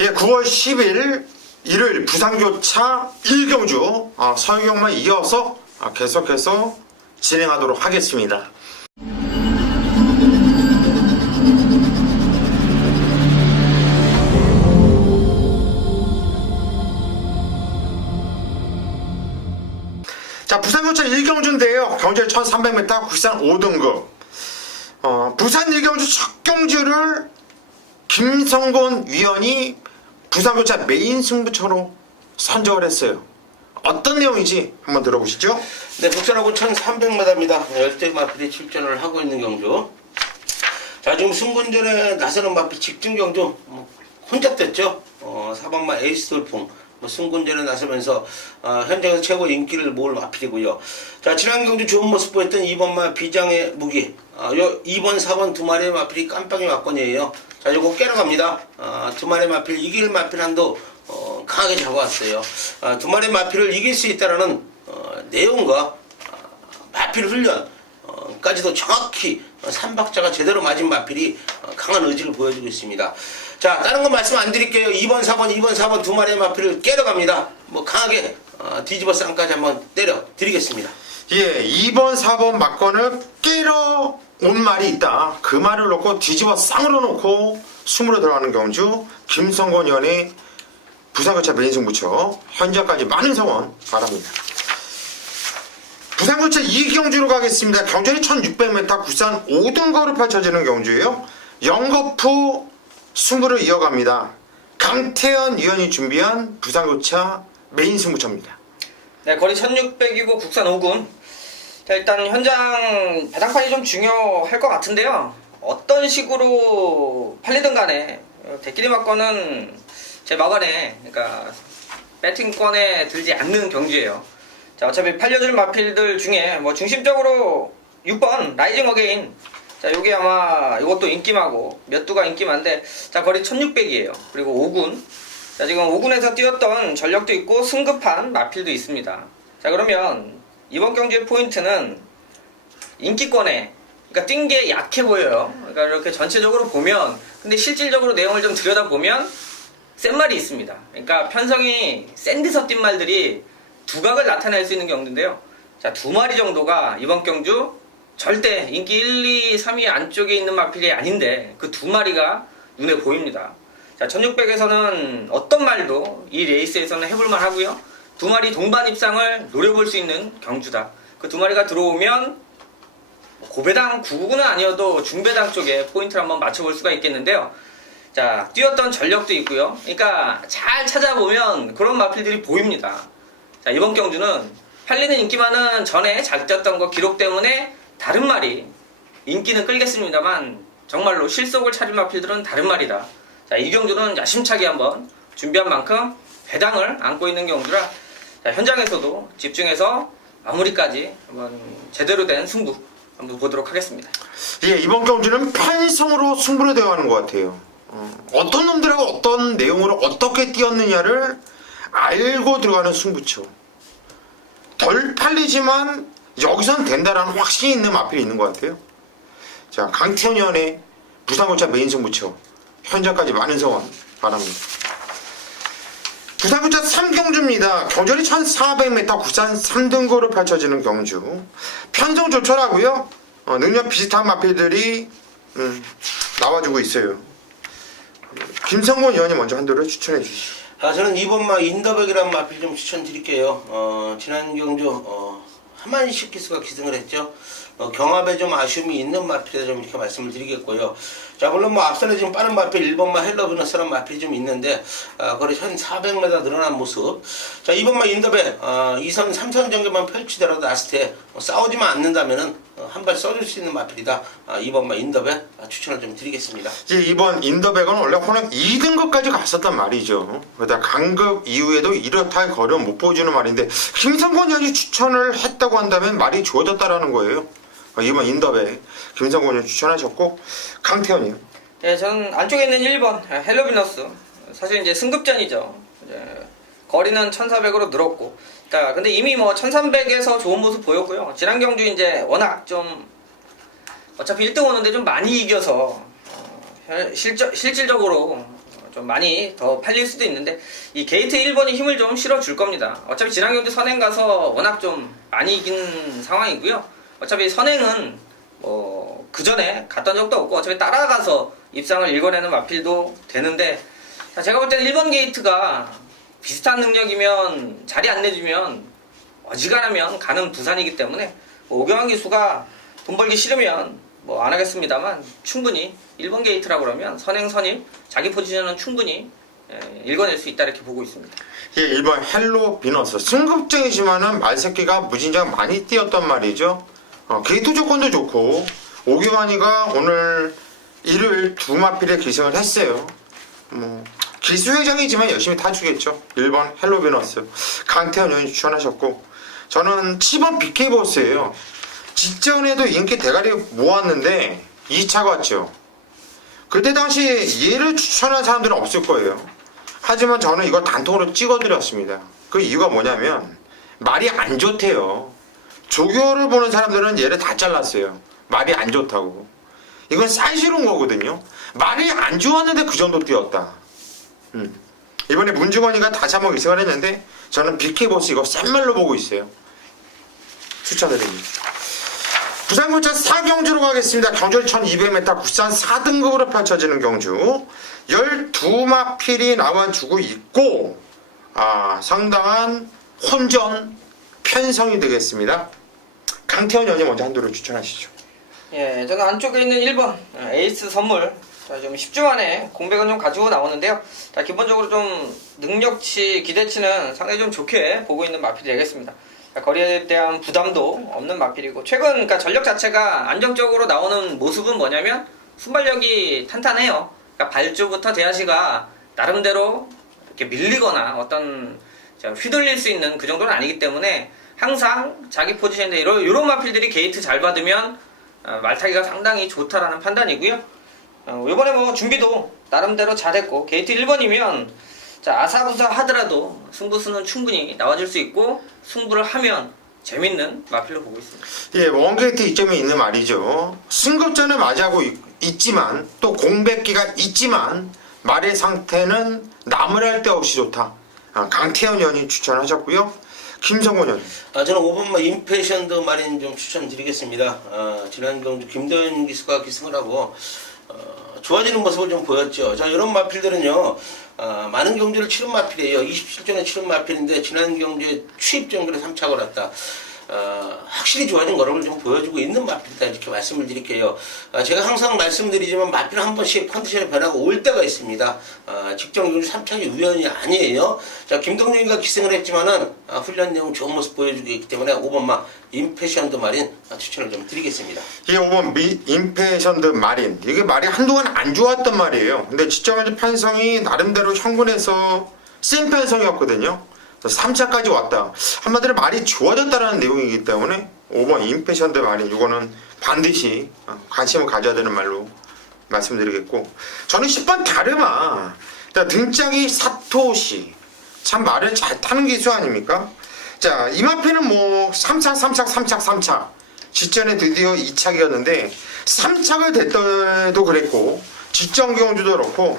예, 9월 10일 일요일 부산교차 1경주 서울경만 이어서 계속해서 진행하도록 하겠습니다. 자, 부산교차 1경주인데요. 경주에 1300m 국산 5등급. 부산 1경주 첫 경주를 김성곤 위원이 부산교차 메인 승부처로 선정을 했어요. 어떤 내용인지 한번 들어보시죠. 네, 국산하고 1300m입니다. 열대 마필이 출전을 하고 있는 경주. 자, 지금 승군전에 나서는 마필 직진 경주 혼자 떴죠. 4번마 에이스 돌풍 승군전에 나서면서 현장에서 최고 인기를 모을 마필이고요. 자, 지난 경주 좋은 모습 보였던 2번마 비장의 무기. 요 2번, 4번 두 마리의 마필이 깜빡이 막건이에요. 자, 요거 깨러 갑니다. 두 마리의 마필 이길 마필 한도 강하게 잡아왔어요. 두 마리의 마필을 이길 수 있다라는 내용과 마필 훈련까지도 정확히 3박자가 제대로 맞은 마필이 강한 의지를 보여주고 있습니다. 자, 다른 건 말씀 안 드릴게요. 2번, 4번 두 마리의 마필을 깨러 갑니다. 뭐 강하게 뒤집어 쌍까지 한번 때려 드리겠습니다. 예, 2번, 4번 막건을 깨러 온 말이 있다. 그 말을 놓고 뒤집어 쌍으로 놓고 숨으로 들어가는 경주 김성곤 의원의 부산교차 메인 승부처 현재까지 많은 성원 바랍니다. 부산교차 2경주로 가겠습니다. 경주는 1600m 국산 5등거로 펼쳐지는 경주예요. 영거푸 승부를 이어갑니다. 강태현 의원이 준비한 부산교차 메인 승부처입니다. 네, 거리 1600이고 국산 5군. 자, 일단 현장 배당판이 좀 중요할 것 같은데요. 어떤 식으로 팔리든 간에 대끼리 막건은 제 막안에, 그러니까 배팅권에 들지 않는 경주예요. 자, 어차피 팔려줄 마필들 중에 뭐 중심적으로 6번 라이징 어게인. 자, 요게 아마 이것도 인기마고 몇 두가 인기만데, 자, 거리 1600이에요. 그리고 5군. 자, 지금 5군에서 뛰었던 전력도 있고 승급한 마필도 있습니다. 자, 그러면 이번 경주의 포인트는 인기권에, 그러니까 뛴 게 약해 보여요. 그러니까 이렇게 전체적으로 보면, 근데 실질적으로 내용을 좀 들여다보면 센 말이 있습니다. 그러니까 편성이 센 데서 뛴 말들이 두각을 나타낼 수 있는 경주인데요. 자, 두 마리 정도가 이번 경주 절대 인기 1, 2, 3위 안쪽에 있는 마필이 아닌데 그 두 마리가 눈에 보입니다. 자, 1600에서는 어떤 말도 이 레이스에서는 해볼만 하고요. 두 마리 동반 입상을 노려볼 수 있는 경주다. 그 두 마리가 들어오면 고배당 9구는 아니어도 중배당 쪽에 포인트를 한번 맞춰볼 수가 있겠는데요. 자, 뛰었던 전력도 있고요. 그러니까 잘 찾아보면 그런 마필들이 보입니다. 자, 이번 경주는 팔리는 인기만은 전에 잘 뛰었던 거 기록 때문에 다른 말이 인기는 끌겠습니다만 정말로 실속을 차린 마필들은 다른 말이다. 자, 이 경주는 야심차게 한번 준비한 만큼 배당을 안고 있는 경주라 자, 현장에서도 집중해서 마무리까지 한번 제대로 된 승부 한번 보도록 하겠습니다. 예, 이번 경주는 편성으로 승부를 대하는 것 같아요. 어떤 놈들하고 어떤 내용으로 어떻게 뛰었느냐를 알고 들어가는 승부처. 덜 팔리지만 여기선 된다라는 확신이 있는 마필이 있는 것 같아요. 자, 강태현 의원의 부산고차 메인 승부처. 현장까지 많은 성원 바랍니다. 부산고차 3경주입니다. 경절이 1400m 국산 3등고로 펼쳐지는 경주. 편성 조촐하고요. 능력 비슷한 마필들이 나와주고 있어요. 김성곤 의원이 먼저 한도를 추천해 주시죠. 저는 이번마 인더백이라는 마필 좀 추천드릴게요. 지난 경주 하만식 기수가 기승을 했죠. 경합에 좀 아쉬움이 있는 마필이다 좀 이렇게 말씀을 드리겠고요. 자, 물론 뭐 앞선에 지금 빠른 마필 1번마 헬러비너스라는 마필이 좀 있는데 거리 1400m 늘어난 모습. 자, 이번마 인더백 2선 3선 전개만 펼치더라도 라스트에 싸우지만 않는다면은 한 발 써줄 수 있는 마필이다. 2번마 인더백 추천을 좀 드리겠습니다. 이제 이번 인더백은 원래 혼합 2등급까지 갔었단 말이죠. 그러다 강급 이후에도 이렇다 거리는 못 보여주는 말인데 김성곤 의원이 추천을 했다고 한다면 말이 좋아졌다라는 거예요. 이번 인더백 김성곤 의원이 추천하셨고 강태현이요. 예, 저는 안쪽에 있는 1번 헬로비너스 사실 이제 승급전이죠. 이제 거리는 1400으로 늘었고 자, 근데 이미 뭐 1300에서 좋은 모습 보였고요. 지난 경주 이제 워낙 좀 어차피 1등 오는데 좀 많이 이겨서 실질적으로 좀 많이 더 팔릴 수도 있는데 이 게이트 1번이 힘을 좀 실어줄 겁니다. 어차피 지난 경주 선행 가서 워낙 좀 많이 이긴 상황이고요. 어차피 선행은 뭐 그전에 갔던 적도 없고 어차피 따라가서 입상을 읽어내는 마필도 되는데 자, 제가 볼 때는 1번 게이트가 비슷한 능력이면 자리 안 내주면 어지간하면 가는 부산이기 때문에 뭐 오경환 기수가 돈 벌기 싫으면 뭐 안 하겠습니다만 충분히 1번 게이트라고 그러면 선행 선임 자기 포지션은 충분히 읽어낼 수 있다 이렇게 보고 있습니다. 예, 1번 헬로 비너스 승급쟁이지만은 말새끼가 무진장 많이 뛰었단 말이죠. 게이트 조건도 좋고 오경환이가 오늘 일요일 두 마필에 기승을 했어요. 기수회장이지만 열심히 타주겠죠. 1번 헬로 비너스 강태현 의원이 추천하셨고 저는 7번 BK보스예요. 직전에도 인기 대가리 모았는데 2차 갔죠. 그때 당시 얘를 추천한 사람들은 없을 거예요. 하지만 저는 이걸 단통으로 찍어드렸습니다. 그 이유가 뭐냐면 말이 안 좋대요. 조교를 보는 사람들은 얘를 다 잘랐어요. 말이 안 좋다고. 이건 쌀시른 거거든요. 말이 안 좋았는데 그 정도 뛰었다. 이번에 문중원이가 다시 한번 기승을 했는데 저는 BK보스 이거 센 말로 보고 있어요. 추천드립니다. 부산고차 4경주로 가겠습니다. 경절 1200m 국산 4등급으로 펼쳐지는 경주 12마필이 나와주고 있고 상당한 혼전 편성이 되겠습니다. 강태현 의원이 먼저 한도를 추천하시죠. 예, 저는 안쪽에 있는 1번 에이스 선물 자, 좀 10주 만에 공백은 좀 가지고 나오는데요. 자, 기본적으로 좀 능력치, 기대치는 상당히 좀 좋게 보고 있는 마필이 되겠습니다. 자, 거리에 대한 부담도 없는 마필이고 최근 그러니까 전력 자체가 안정적으로 나오는 모습은 뭐냐면 순발력이 탄탄해요. 그러니까 발주부터 대하시가 나름대로 이렇게 밀리거나 어떤 휘둘릴 수 있는 그 정도는 아니기 때문에 항상 자기 포지션에 이런 마필들이 게이트 잘 받으면 말타기가 상당히 좋다라는 판단이고요. 이번에 뭐 준비도 나름대로 잘했고 게이트 1번이면 자, 아사부사 하더라도 승부수는 충분히 나와줄 수 있고 승부를 하면 재밌는 마필로 보고 있습니다. 예, 원게이트 이점이 있는 말이죠. 승급전을 맞이하고 있지만 또 공백기가 있지만 말의 상태는 나무랄 데 없이 좋다. 강태현 의원이 추천하셨고요. 김성곤 의원. 저는 5번마 임패션드 마린 좀 추천드리겠습니다. 지난 경주 김도현 기수가 기승을 하고 좋아지는 모습을 좀 보였죠. 자, 이런 마필들은요, 많은 경주를 치른 마필이에요. 27전에 치른 마필인데, 지난 경주에 추입 정글에 3차 걸었다. 확실히 좋아진 거를 좀 보여주고 있는 마필이다 이렇게 말씀을 드릴게요. 제가 항상 말씀드리지만 마필은 한 번씩 컨디션의 변화가 올 때가 있습니다. 직전 경주 3차기 우연이 아니에요. 자, 김동준이가 기승을 했지만은 훈련 내용 좋은 모습 보여주고 있기 때문에 5번마 임패션드 마린 추천을 좀 드리겠습니다. 이 5번 임패션드 마린, 이게 말이 한동안 안 좋았던 말이에요. 근데 직전까지 편성이 나름대로 현군에서 센 편성이었거든요. 3차까지 왔다. 한마디로 말이 좋아졌다는 내용이기 때문에 5번 임패션드 마린, 이거는 반드시 관심을 가져야 되는 말로 말씀드리겠고, 저는 10번 다르마, 등짝이 사토시, 참 말을 잘 타는 기수 아닙니까? 자, 이마페는 뭐 3착 직전에 드디어 2착이었는데 3착을 됐던 도 그랬고, 직전 경주도 그렇고,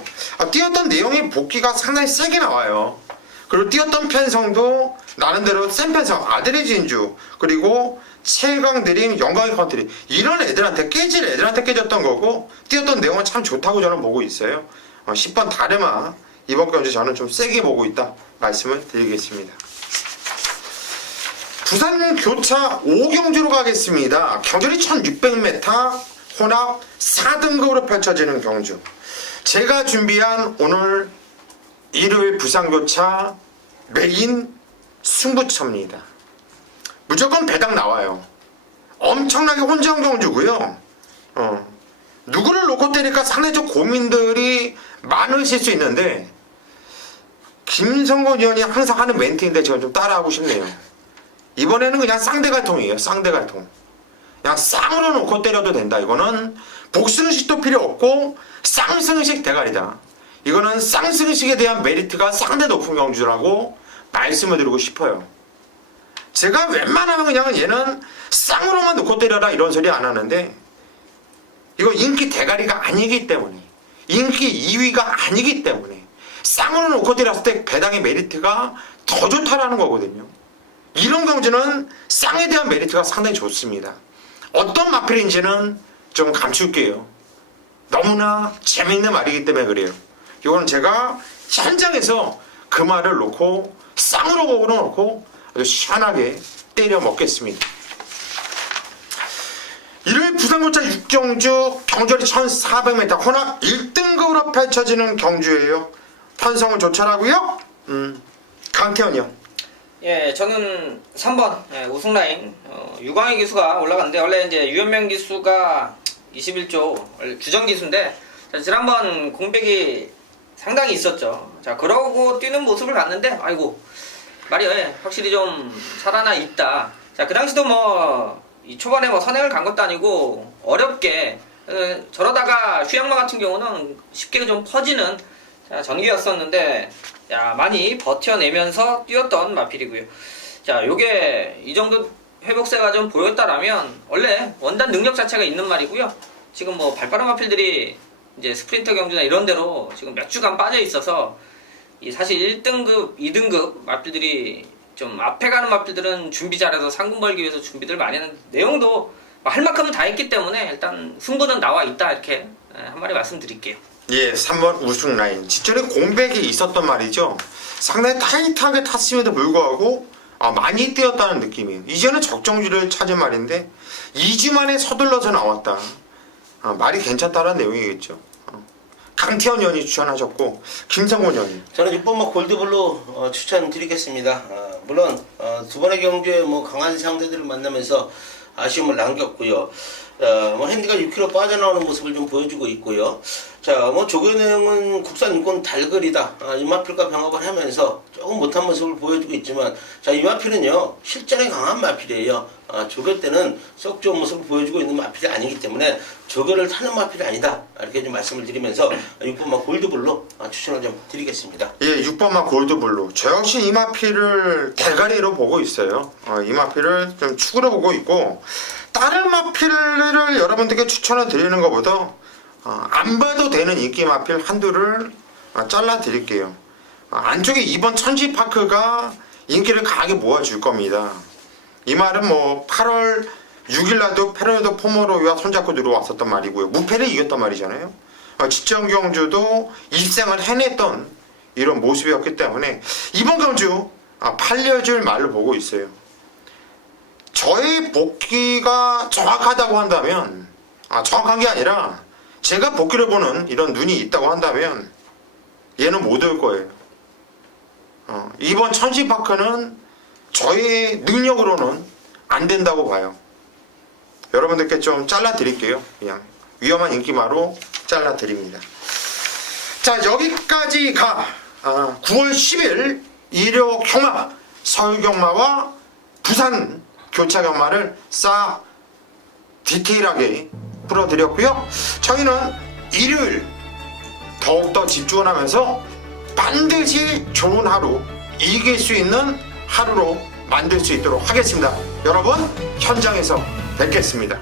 뛰었던 내용의 복귀가 상당히 세게 나와요. 그리고 뛰었던 편성도 나름대로 센 편성, 아들의 진주, 그리고 최강 드림, 영광의 컨트리, 이런 애들한테 깨질 애들한테 깨졌던 거고, 뛰었던 내용은 참 좋다고 저는 보고 있어요. 10번 다르마, 이번 경주 저는 좀 세게 보고 있다 말씀을 드리겠습니다. 부산 교차 5경주로 가겠습니다. 경주리 1600m 혼합 4등급으로 펼쳐지는 경주. 제가 준비한 오늘 일요일 부산교차 메인 승부처입니다. 무조건 배당 나와요. 엄청나게 혼전 경주고요. 누구를 놓고 때릴까 상당히 고민들이 많으실 수 있는데, 김성곤 의원이 항상 하는 멘트인데 제가 좀 따라하고 싶네요. 이번에는 그냥 쌍대갈통이에요. 쌍대갈통. 그냥 쌍으로 놓고 때려도 된다. 이거는 복승식도 필요 없고 쌍승식 대가리다. 이거는 쌍승식에 대한 메리트가 상당히 높은 경주라고 말씀을 드리고 싶어요. 제가 웬만하면 그냥 얘는 쌍으로만 놓고 때려라 이런 소리 안 하는데, 이거 인기 대가리가 아니기 때문에, 인기 2위가 아니기 때문에 쌍으로 놓고 때렸을 때 배당의 메리트가 더 좋다라는 거거든요. 이런 경주는 쌍에 대한 메리트가 상당히 좋습니다. 어떤 마필인지는 좀 감출게요. 너무나 재밌는 말이기 때문에 그래요. 이거는 제가 현장에서 그 말을 놓고 쌍으로 놓고 아주 시원하게 때려 먹겠습니다. 일요일 부산고차 6경주 경주리 1400m 혼합 1등급으로 펼쳐지는 경주예요. 편성은 조차라고요? 강태현이요. 예, 저는 3번 우승라인 유광희 기수가 올라갔는데, 원래 이제 유현명 기수가 21조 주전 기수인데, 지난번 공백이 상당히 있었죠. 자, 그러고 뛰는 모습을 봤는데, 아이고 말이 확실히 좀 살아나 있다. 자, 그 당시도 이 초반에 선행을 간 것도 아니고 어렵게 저러다가 휴양마 같은 경우는 쉽게 좀 퍼지는 전기였었는데, 많이 버텨내면서 뛰었던 마필이고요. 자, 요게 이 정도 회복세가 좀 보였다라면 원래 원단 능력 자체가 있는 말이고요. 지금 발빠른 마필들이 이제 스프린터 경주나 이런 데로 지금 몇 주간 빠져 있어서, 사실 1등급, 2등급 마필들이 좀 앞에 가는 마필들은 준비 잘해서 상금 벌기 위해서 준비들 많이 하는 내용도 할 만큼은 다 했기 때문에 일단 승부는 나와 있다, 이렇게 한 마디 말씀드릴게요. 예, 3번 우승 라인. 직전에 공백이 있었던 말이죠. 상당히 타이트하게 탔음에도 불구하고 많이 뛰었다는 느낌이에요. 이제는 적정주를 찾은 말인데 2주 만에 서둘러서 나왔다. 말이 괜찮다는 내용이겠죠. 강태현 의원이 추천하셨고, 김성곤 의원이. 저는 6번마 골드블루 추천드리겠습니다. 물론 두 번의 경주에 강한 상대들을 만나면서 아쉬움을 남겼고요. 핸디가 6km 빠져나오는 모습을 좀 보여주고 있고요. 자, 조교의 내용은 국산 인권 달글이다. 이마필과 병합을 하면서 조금 못한 모습을 보여주고 있지만, 자, 이마필은요 실전에 강한 마필이에요. 조교 때는 썩 좋은 모습을 보여주고 있는 마필이 아니기 때문에 조교를 타는 마필이 아니다, 이렇게 좀 말씀을 드리면서 6번마 골드블루 추천을 좀 드리겠습니다. 예, 6번마 골드블루. 저 역시 이마필을 대가리로 보고 있어요. 이마필을 좀 축으로 보고 있고, 다른 마필을 여러분들께 추천을 드리는 것보다 안 봐도 되는 인기 마필 한두를 잘라 드릴게요. 안쪽에 2번 천지파크가 인기를 강하게 모아줄 겁니다. 이 말은 8월 6일날도 페르나도 포모로와 손잡고 들어왔었던 말이고요. 무패를 이겼단 말이잖아요. 직전 경주도 입생을 해냈던 이런 모습이었기 때문에 이번 경주 팔려줄 말로 보고 있어요. 저의 복귀가 정확하다고 한다면, 정확한 게 아니라 제가 복귀를 보는 이런 눈이 있다고 한다면 얘는 못 올 거예요. 이번 천시파크는 저희 능력으로는 안 된다고 봐요. 여러분들께 좀 잘라 드릴게요. 그냥 위험한 인기마로 잘라 드립니다. 자, 여기까지가 9월 10일 이력 경마, 서울 경마와 부산 교차 경마를 싹 디테일하게 풀어드렸고요. 저희는 일요일 더욱더 집중을 하면서 반드시 좋은 하루, 이길 수 있는 하루로 만들 수 있도록 하겠습니다. 여러분, 현장에서 뵙겠습니다.